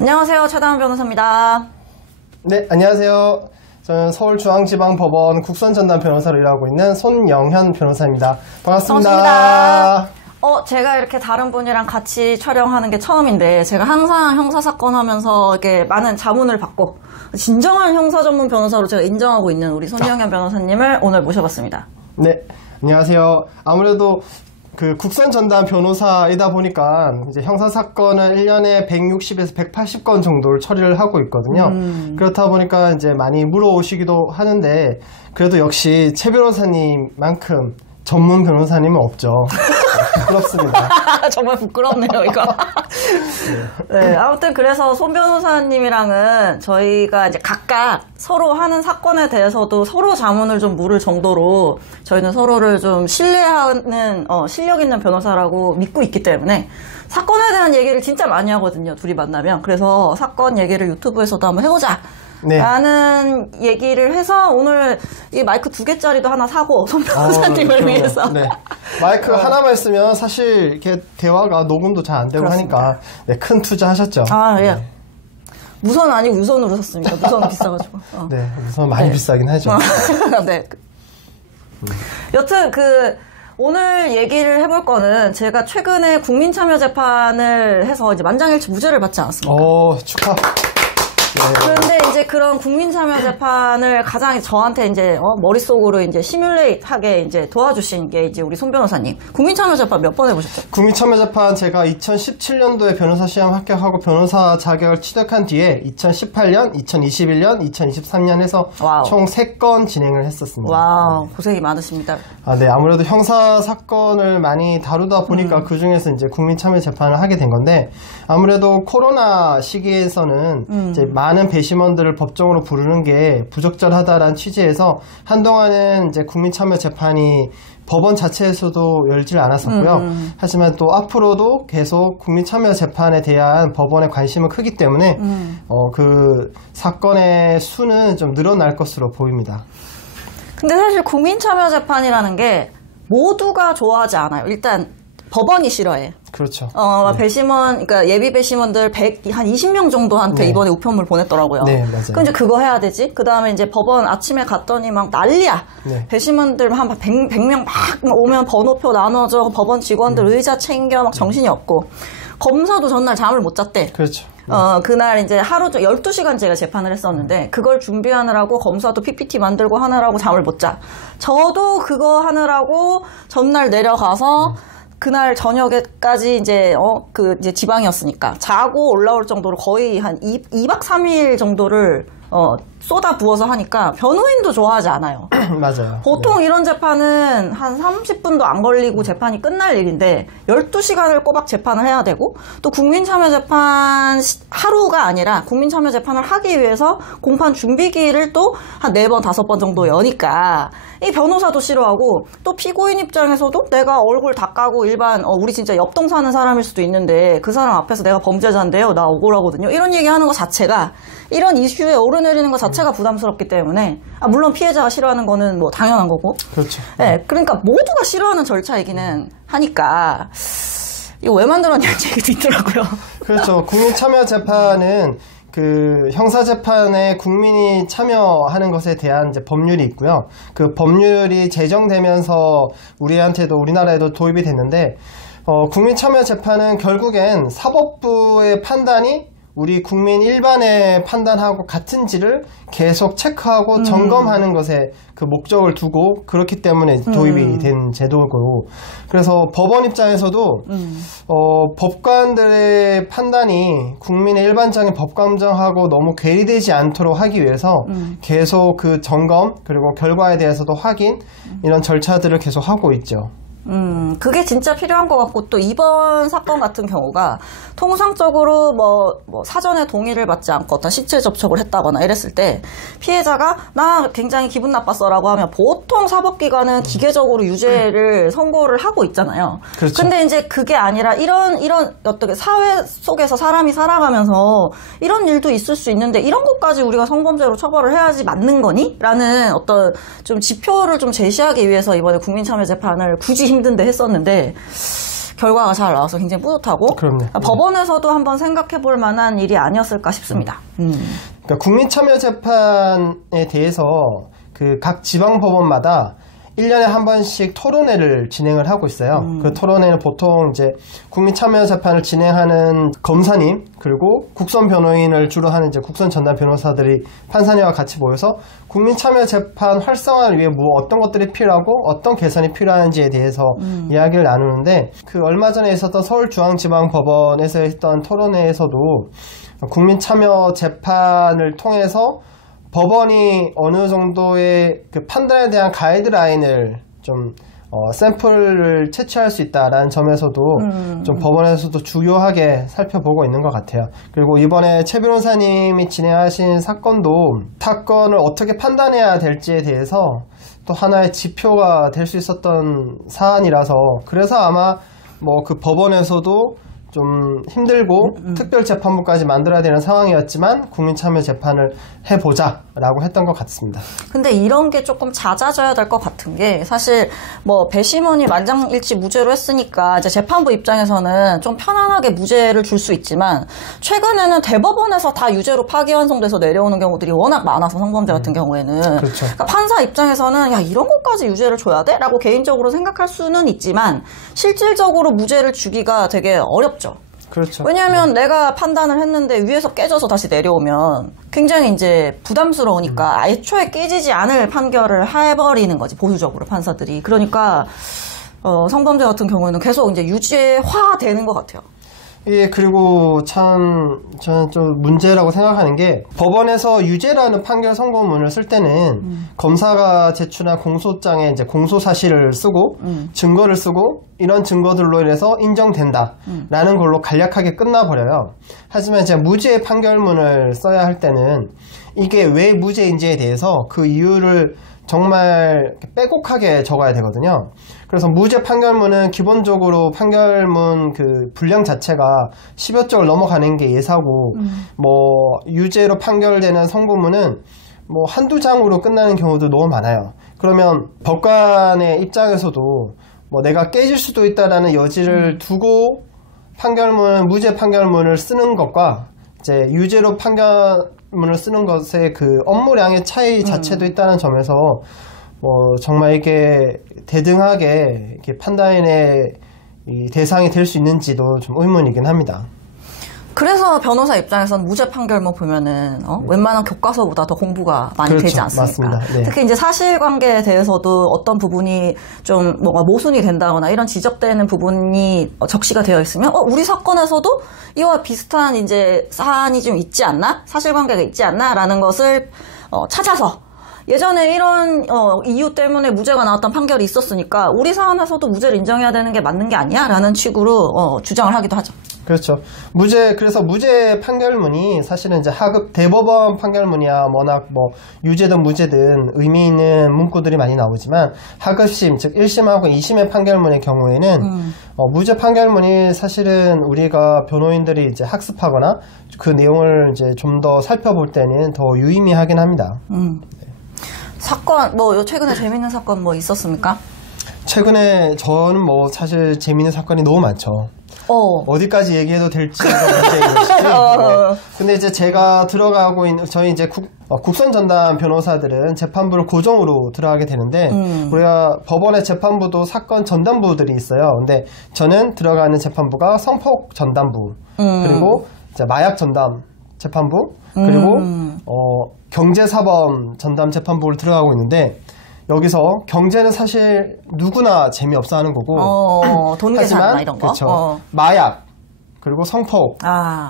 안녕하세요. 최다은 변호사입니다. 네, 안녕하세요. 저는 서울중앙지방법원 국선전담 변호사로 일하고 있는 손영현 변호사입니다. 반갑습니다. 반갑습니다. 제가 이렇게 다른 분이랑 같이 촬영하는 게 처음인데, 제가 항상 형사사건 하면서 이렇게 많은 자문을 받고, 진정한 형사 전문 변호사로 제가 인정하고 있는 우리 손영현 변호사님을 오늘 모셔봤습니다. 네, 안녕하세요. 아무래도 그 국선 전담 변호사이다 보니까 이제 형사사건을 1년에 160에서 180건 정도를 처리를 하고 있거든요. 그렇다 보니까 이제 많이 물어오시기도 하는데, 그래도 역시 최 변호사님만큼 전문 변호사님은 없죠. 부끄럽습니다. 정말 부끄럽네요, 이거. 네, 아무튼 그래서 손 변호사님이랑은 저희가 이제 각각 서로 하는 사건에 대해서도 서로 자문을 좀 물을 정도로 저희는 서로를 좀 신뢰하는, 실력 있는 변호사라고 믿고 있기 때문에 사건에 대한 얘기를 진짜 많이 하거든요, 둘이 만나면. 그래서 사건 얘기를 유튜브에서도 한번 해보자. 네. 라는 얘기를 해서 오늘 이 마이크 2개짜리도 하나 사고 손 변호사님을 위해서 네. 마이크 하나만 있으면 사실 이렇게 대화가 녹음도 잘 안 되고 그렇습니다. 하니까 네, 큰 투자하셨죠. 예. 네. 무선 아니고 유선으로 샀습니다. 무선은 비싸가지고. 네, 무선 많이 비싸긴 하죠. 네. 여튼 오늘 얘기를 해볼 거는 제가 최근에 국민참여재판을 해서 이제 만장일치 무죄를 받지 않았습니까? 축하. 그런데 이제 그런 국민참여재판을 가장 저한테 이제 머릿속으로 이제 시뮬레이트하게 이제 도와주신 게 이제 우리 손 변호사님. 국민참여재판 몇 번 해보셨죠? 국민참여재판 제가 2017년도에 변호사 시험 합격하고 변호사 자격을 취득한 뒤에 2018년, 2021년, 2023년 해서 와우. 총 3건 진행을 했었습니다. 와우, 고생이 많으십니다. 네, 아무래도 형사 사건을 많이 다루다 보니까 그 중에서 이제 국민참여재판을 하게 된 건데, 아무래도 코로나 시기에서는 이제 많은 배심원들을 법정으로 부르는 게 부적절하다라는 취지에서 한동안은 이제 국민참여재판이 법원 자체에서도 열질 않았었고요. 하지만 또 앞으로도 계속 국민참여재판에 대한 법원의 관심은 크기 때문에 그 사건의 수는 좀 늘어날 것으로 보입니다. 근데 사실 국민참여재판이라는 게 모두가 좋아하지 않아요. 일단 법원이 싫어해. 그렇죠. 네. 배심원, 그러니까 예비 배심원들 한 20명 정도한테 네. 이번에 우편물 보냈더라고요. 네, 맞아요. 그럼 이제 그거 해야 되지? 그 다음에 이제 법원 아침에 갔더니 막 난리야. 네. 배심원들 한 100명 막 오면 번호표 나눠줘. 법원 직원들 의자 챙겨 막 정신이 없고. 검사도 전날 잠을 못 잤대. 그렇죠. 그날 이제 하루 12시간 제가 재판을 했었는데, 그걸 준비하느라고 검사도 PPT 만들고 하느라고 잠을 못 자. 저도 그거 하느라고 전날 내려가서 그날 저녁에까지 이제 이제 지방이었으니까 자고 올라올 정도로 거의 한 2박 3일 정도를 쏟아 부어서 하니까 변호인도 좋아하지 않아요. 맞아요. 보통 이런 재판은 한 30분도 안 걸리고 재판이 끝날 일인데 12시간을 꼬박 재판을 해야 되고, 또 국민참여재판 하루가 아니라 국민참여재판을 하기 위해서 공판 준비기를 또 한 4번, 5번 정도 여니까 이 변호사도 싫어하고, 또 피고인 입장에서도 내가 얼굴 다 까고 일반 우리 진짜 옆동 사는 사람일 수도 있는데 그 사람 앞에서 내가 범죄자인데요, 나 억울하거든요, 이런 얘기하는 거 자체가, 이런 이슈에 오르내리는 것 자체가 부담스럽기 때문에, 물론 피해자가 싫어하는 거는 뭐 당연한 거고. 그렇죠. 네, 그러니까 모두가 싫어하는 절차이기는 하니까 이거 왜 만들었냐는 얘기도 있더라고요. 그렇죠. 국민참여재판은 그 형사재판에 국민이 참여하는 것에 대한 이제 법률이 있고요. 그 법률이 제정되면서 우리나라에도 도입이 됐는데, 국민참여재판은 결국엔 사법부의 판단이 우리 국민 일반의 판단하고 같은지를 계속 체크하고 점검하는 것에 그 목적을 두고, 그렇기 때문에 도입이 된 제도고, 그래서 법원 입장에서도 법관들의 판단이 국민의 일반적인 법감정하고 너무 괴리되지 않도록 하기 위해서 계속 그 점검, 그리고 결과에 대해서도 확인, 이런 절차들을 계속 하고 있죠. 그게 진짜 필요한 것 같고, 또 이번 사건 같은 경우가 통상적으로 뭐 사전에 동의를 받지 않고 어떤 신체 접촉을 했다거나 이랬을 때 피해자가 나 굉장히 기분 나빴어라고 하면 보통 사법기관은 기계적으로 유죄를 선고를 하고 있잖아요. 그렇죠. 근데 이제 그게 아니라 이런 어떻게 사회 속에서 사람이 살아가면서 이런 일도 있을 수 있는데 이런 것까지 우리가 성범죄로 처벌을 해야지 맞는 거니? 라는 어떤 좀 지표를 좀 제시하기 위해서 이번에 국민참여재판을 굳이 힘든데 했었는데, 결과가 잘 나와서 굉장히 뿌듯하고 그럼요. 법원에서도 한번 생각해 볼 만한 일이 아니었을까 싶습니다. 그러니까 국민참여재판에 대해서 그 각 지방법원마다 1년에 한 번씩 토론회를 진행을 하고 있어요. 그 토론회는 보통 이제 국민참여재판을 진행하는 검사님, 그리고 국선 변호인을 주로 하는 이제 국선 전담 변호사들이 판사님과 같이 모여서 국민참여재판 활성화를 위해 어떤 것들이 필요하고 어떤 개선이 필요한지에 대해서 이야기를 나누는데, 그 얼마 전에 있었던 서울중앙지방법원에서 했던 토론회에서도 국민참여재판을 통해서 법원이 어느 정도의 그 판단에 대한 가이드라인을 좀 샘플을 채취할 수 있다라는 점에서도 좀 법원에서도 중요하게 살펴보고 있는 것 같아요. 그리고 이번에 최 변호사님이 진행하신 사건도 사건을 어떻게 판단해야 될지에 대해서 또 하나의 지표가 될 수 있었던 사안이라서, 그래서 아마 뭐 그 법원에서도 좀 힘들고 특별재판부까지 만들어야 되는 상황이었지만 국민참여재판을 해보자라고 했던 것 같습니다. 근데 이런 게 조금 잦아져야 될 것 같은 게, 사실 뭐 배심원이 만장일치 무죄로 했으니까 이제 재판부 입장에서는 좀 편안하게 무죄를 줄 수 있지만, 최근에는 대법원에서 다 유죄로 파기환송돼서 내려오는 경우들이 워낙 많아서, 성범죄 같은 경우에는 그렇죠. 그러니까 판사 입장에서는 야, 이런 것까지 유죄를 줘야 돼? 라고 개인적으로 생각할 수는 있지만 실질적으로 무죄를 주기가 되게 어렵죠. 그렇죠. 왜냐하면 내가 판단을 했는데 위에서 깨져서 다시 내려오면 굉장히 이제 부담스러우니까 애초에 깨지지 않을 판결을 해버리는 거지, 보수적으로 판사들이. 그러니까 성범죄 같은 경우에는 계속 이제 유죄화되는 것 같아요. 예, 그리고 참 저는 좀 문제라고 생각하는 게, 법원에서 유죄라는 판결 선고문을 쓸 때는 검사가 제출한 공소장에 이제 공소 사실을 쓰고 증거를 쓰고 이런 증거들로 인해서 인정된다라는 걸로 간략하게 끝나버려요. 하지만 이제 무죄 판결문을 써야 할 때는 이게 왜 무죄인지에 대해서 그 이유를 정말 빼곡하게 적어야 되거든요. 그래서 무죄 판결문은 기본적으로 판결문 그 분량 자체가 10여 쪽을 넘어가는 게 예사고, 뭐 유죄로 판결되는 선고문은 뭐 한두 장으로 끝나는 경우도 너무 많아요. 그러면 법관의 입장에서도 뭐 내가 깨질 수도 있다라는 여지를 두고 무죄 판결문을 쓰는 것과 이제 유죄로 판결문을 쓰는 것의 그 업무량의 차이 자체도 있다는 점에서 뭐 정말 이게 대등하게 이렇게 판단의 이 대상이 될 수 있는지도 좀 의문이긴 합니다. 그래서 변호사 입장에서는 무죄 판결문 보면은 웬만한 교과서보다 더 공부가 많이 그렇죠. 되지 않습니까? 맞습니다. 네. 특히 이제 사실관계에 대해서도 어떤 부분이 좀 뭔가 모순이 된다거나 이런 지적되는 부분이 적시가 되어 있으면 우리 사건에서도 이와 비슷한 이제 사안이 좀 있지 않나? 사실관계가 있지 않나?라는 것을 찾아서, 예전에 이런 이유 때문에 무죄가 나왔던 판결이 있었으니까 우리 사안에서도 무죄를 인정해야 되는 게 맞는 게 아니야? 라는 식으로 주장을 하기도 하죠. 그렇죠. 그래서 무죄 판결문이 사실은 이제 하급 대법원 판결문이야 워낙 뭐 유죄든 무죄든 의미 있는 문구들이 많이 나오지만, 하급심, 즉 1심하고 2심의 판결문의 경우에는 무죄 판결문이 사실은 우리가 변호인들이 이제 학습하거나 그 내용을 이제 좀 더 살펴볼 때는 더 유의미하긴 합니다. 사건, 최근에 재밌는 사건 뭐 있었습니까? 최근에 저는 뭐 사실 재밌는 사건이 너무 많죠. 어디까지 얘기해도 될지가 문제인 것이지. 근데 이제 제가 들어가고 있는, 저희 이제 국선 전담 변호사들은 재판부를 고정으로 들어가게 되는데, 우리가 법원의 재판부도 사건 전담부들이 있어요. 근데 저는 들어가는 재판부가 성폭 전담부, 그리고 이제 마약 전담 재판부, 그리고 경제사범 전담 재판부를 들어가고 있는데, 여기서 경제는 사실 누구나 재미없어 하는 거고, 돈 계산 하지만 이런 거. 그렇죠. 마약 그리고 성폭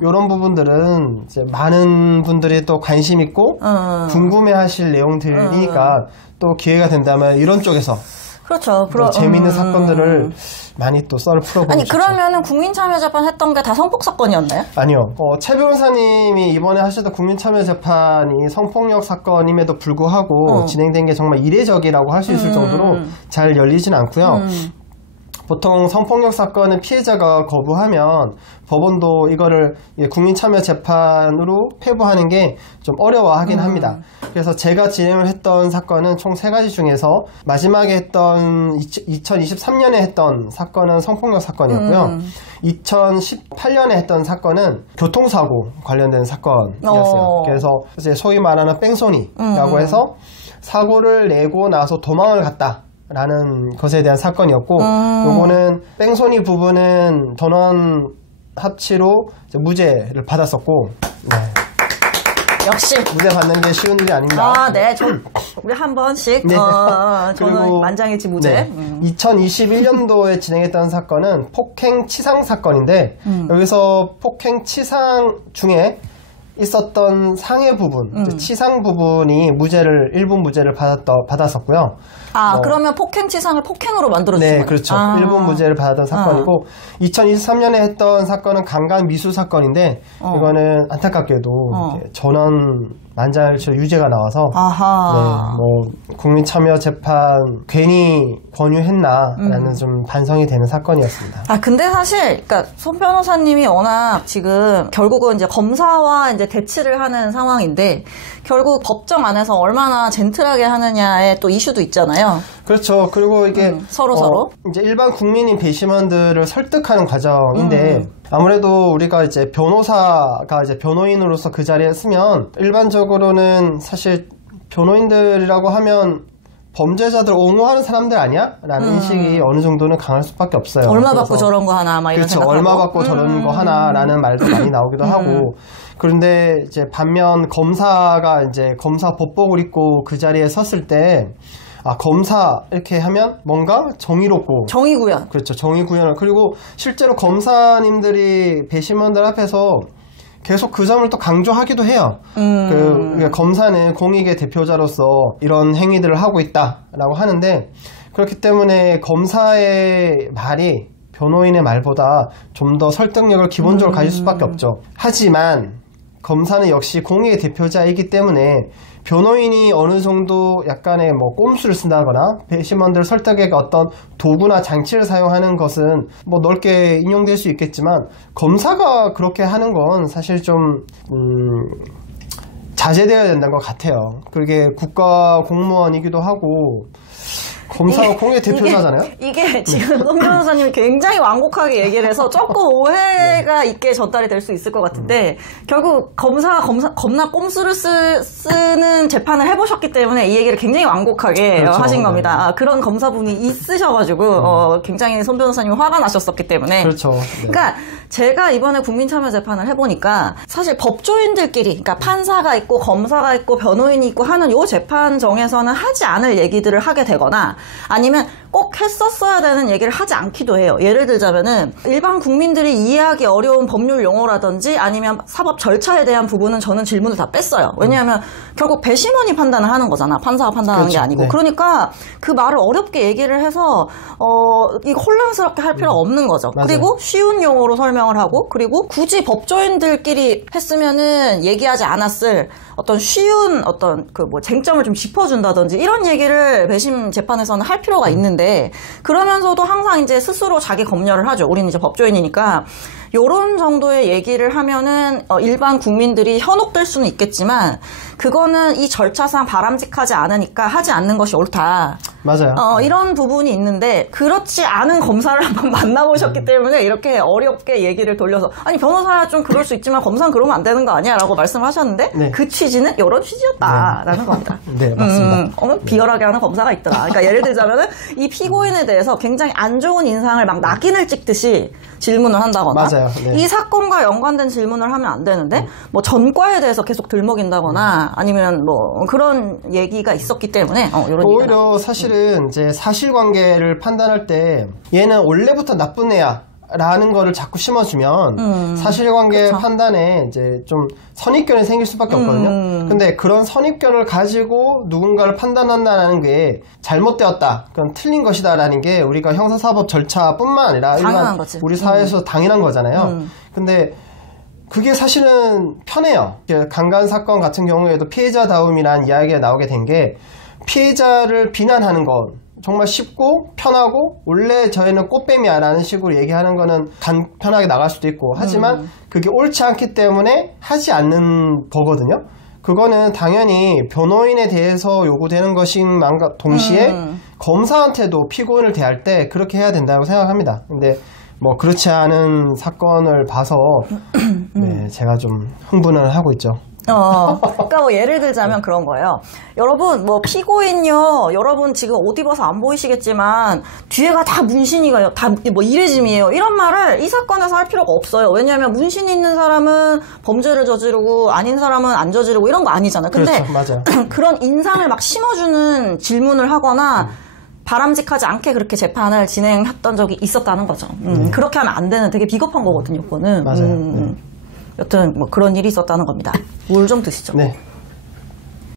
이런 부분들은 이제 많은 분들이 또 관심 있고 궁금해하실 내용들이니까 또 기회가 된다면 이런 쪽에서 그렇죠. 재미있는 사건들을 많이 또 썰을 풀어보고 아니, 싶죠. 그러면은 국민참여재판 했던 게 다 성폭 사건이었나요? 아니요. 최 변호사님이 이번에 하셨던 국민참여재판이 성폭력 사건임에도 불구하고 진행된 게 정말 이례적이라고 할 수 있을 정도로 잘 열리진 않고요. 보통 성폭력 사건은 피해자가 거부하면 법원도 이거를 국민참여재판으로 회부하는 게 좀 어려워하긴 합니다. 그래서 제가 진행을 했던 사건은 총 3가지 중에서 마지막에 했던 2023년에 했던 사건은 성폭력 사건이었고요. 2018년에 했던 사건은 교통사고 관련된 사건이었어요. 그래서 이제 소위 말하는 뺑소니라고 해서 사고를 내고 나서 도망을 갔다 라는 것에 대한 사건이었고, 요거는 뺑소니 부분은 전원 합치로 이제 무죄를 받았었고, 네. 역시 무죄 받는 게 쉬운 일이 아닙니다. 아, 네. 우리 한 번씩 네. 저는 만장일치 무죄. 네. 2021년도에 진행했던 사건은 폭행치상 사건인데, 여기서 폭행치상 중에 있었던 상해 부분, 치상 부분이 일부 무죄를 받았었고요. 그러면 폭행치상을 폭행으로 만들어주신 네, 그렇죠. 일부 무죄를 받았던 사건이고, 2023년에 했던 사건은 강간 미수 사건인데, 이거는 안타깝게도 전원 만장일치로 유죄가 나와서, 국민참여재판 괜히 권유했나라는 좀 반성이 되는 사건이었습니다. 근데 사실, 그러니까 손 변호사님이 워낙 지금 결국은 이제 검사와 이제 대치를 하는 상황인데, 결국 법정 안에서 얼마나 젠틀하게 하느냐에 또 이슈도 있잖아요. 그렇죠. 그리고 이게 서로 이제 일반 국민인 배심원들을 설득하는 과정인데, 아무래도 우리가 이제 변호사가 이제 변호인으로서 그 자리에 쓰면 일반적으로는 사실 변호인들이라고 하면 범죄자들 옹호하는 사람들 아니야? 라는 인식이 어느 정도는 강할 수밖에 없어요. 얼마 받고 저런 거 하나 막 이런 그렇죠. 생각하고. 얼마 받고 저런 거 하나라는 말도 많이 나오기도 하고. 그런데 이제 반면 검사가 이제 검사 법복을 입고 그 자리에 섰을 때 검사 이렇게 하면 뭔가 정의롭고 정의구현. 그렇죠. 정의구현을. 그리고 실제로 검사님들이 배심원들 앞에서 계속 그 점을 또 강조하기도 해요. 그러니까 검사는 공익의 대표자로서 이런 행위들을 하고 있다라고 하는데, 그렇기 때문에 검사의 말이 변호인의 말보다 좀 더 설득력을 기본적으로 가질 수밖에 없죠. 하지만 검사는 역시 공익의 대표자이기 때문에 변호인이 어느 정도 약간의 꼼수를 쓴다거나 배심원들 설득의 어떤 도구나 장치를 사용하는 것은 넓게 인용될 수 있겠지만, 검사가 그렇게 하는 건 사실 좀 자제되어야 된다는 것 같아요. 그게 국가 공무원이기도 하고 검사가 공익 대표자잖아요. 이게 지금 손 변호사님이 굉장히 완곡하게 얘기를 해서 조금 오해가 있게 전달이 될 수 있을 것 같은데, 결국 검사가 겁나 꼼수를 쓰는 재판을 해보셨기 때문에 이 얘기를 굉장히 완곡하게 그렇죠. 하신 겁니다. 그런 검사분이 있으셔가지고 굉장히 손 변호사님이 화가 나셨었기 때문에. 그렇죠. 네. 그러니까 제가 이번에 국민참여재판을 해보니까 사실 법조인들끼리, 그러니까 판사가 있고 검사가 있고 변호인이 있고 하는 요 재판정에서는 하지 않을 얘기들을 하게 되거나, 아니면 꼭 했었어야 되는 얘기를 하지 않기도 해요. 예를 들자면은 일반 국민들이 이해하기 어려운 법률 용어라든지 아니면 사법 절차에 대한 부분은 저는 질문을 다 뺐어요. 왜냐하면 결국 배심원이 판단을 하는 거잖아. 판사가 판단하는 그렇죠. 게 아니고. 네. 그러니까 그 말을 어렵게 얘기를 해서 이거 혼란스럽게 할 필요가 없는 거죠. 맞아요. 그리고 쉬운 용어로 설명을 하고, 그리고 굳이 법조인들끼리 했으면은 얘기하지 않았을 어떤 쉬운 어떤 쟁점을 좀 짚어준다든지 이런 얘기를 배심 재판에서는 할 필요가 있는데, 그러면서도 항상 이제 스스로 자기 검열을 하죠. 우리는 이제 법조인이니까. 요런 정도의 얘기를 하면은 일반 국민들이 현혹될 수는 있겠지만, 그거는 이 절차상 바람직하지 않으니까 하지 않는 것이 옳다. 맞아요. 이런 부분이 있는데, 그렇지 않은 검사를 한번 만나보셨기 때문에 이렇게 어렵게 얘기를 돌려서, 아니 변호사 좀 그럴 수 있지만 검사는 그러면 안 되는 거 아니야? 라고 말씀하셨는데, 네. 그 취지는 이런 취지였다라는 겁니다. 네, 맞습니다. 비열하게 하는 검사가 있더라. 그러니까 예를 들자면은 이 피고인에 대해서 굉장히 안 좋은 인상을 막 낙인을 찍듯이 질문을 한다거나, 맞아요. 네. 이 사건과 연관된 질문을 하면 안 되는데 전과에 대해서 계속 들먹인다거나 아니면 그런 얘기가 있었기 때문에 이런 오히려 사실은 이제 사실관계를 판단할 때 얘는 원래부터 나쁜 애야 라는 거를 자꾸 심어주면 사실관계 그쵸. 판단에 이제 좀 선입견이 생길 수밖에 없거든요. 근데 그런 선입견을 가지고 누군가를 판단한다는 게 잘못되었다, 그건 틀린 것이다라는 게 우리가 형사사법 절차뿐만 아니라 당연한 거지. 우리 사회에서 당연한 거잖아요. 근데 그게 사실은 편해요. 강간 사건 같은 경우에도 피해자다움이라는 이야기가 나오게 된 게, 피해자를 비난하는 건 정말 쉽고 편하고 원래 저희는 꽃뱀이야 라는 식으로 얘기하는 거는 간편하게 나갈 수도 있고 하지만 그게 옳지 않기 때문에 하지 않는 거거든요. 그거는 당연히 변호인에 대해서 요구되는 것인만과 동시에 검사한테도 피고인을 대할 때 그렇게 해야 된다고 생각합니다. 근데 뭐 그렇지 않은 사건을 봐서 네, 제가 좀 흥분을 하고 있죠. 그러니까 뭐 예를 들자면 그런 거예요. 여러분, 뭐 피고인요, 여러분 지금 옷 입어서 안 보이시겠지만 뒤에가 다 문신이가요. 다 뭐 이레짐이에요. 이런 말을 이 사건에서 할 필요가 없어요. 왜냐하면 문신이 있는 사람은 범죄를 저지르고 아닌 사람은 안 저지르고 이런 거 아니잖아요. 근데 그렇죠, 맞아요. 그런 인상을 막 심어주는 질문을 하거나 바람직하지 않게 그렇게 재판을 진행했던 적이 있었다는 거죠. 그렇게 하면 안 되는 되게 비겁한 거거든요, 그거는. 맞아요. 여튼 뭐 그런 일이 있었다는 겁니다. 물 좀 드시죠. 네.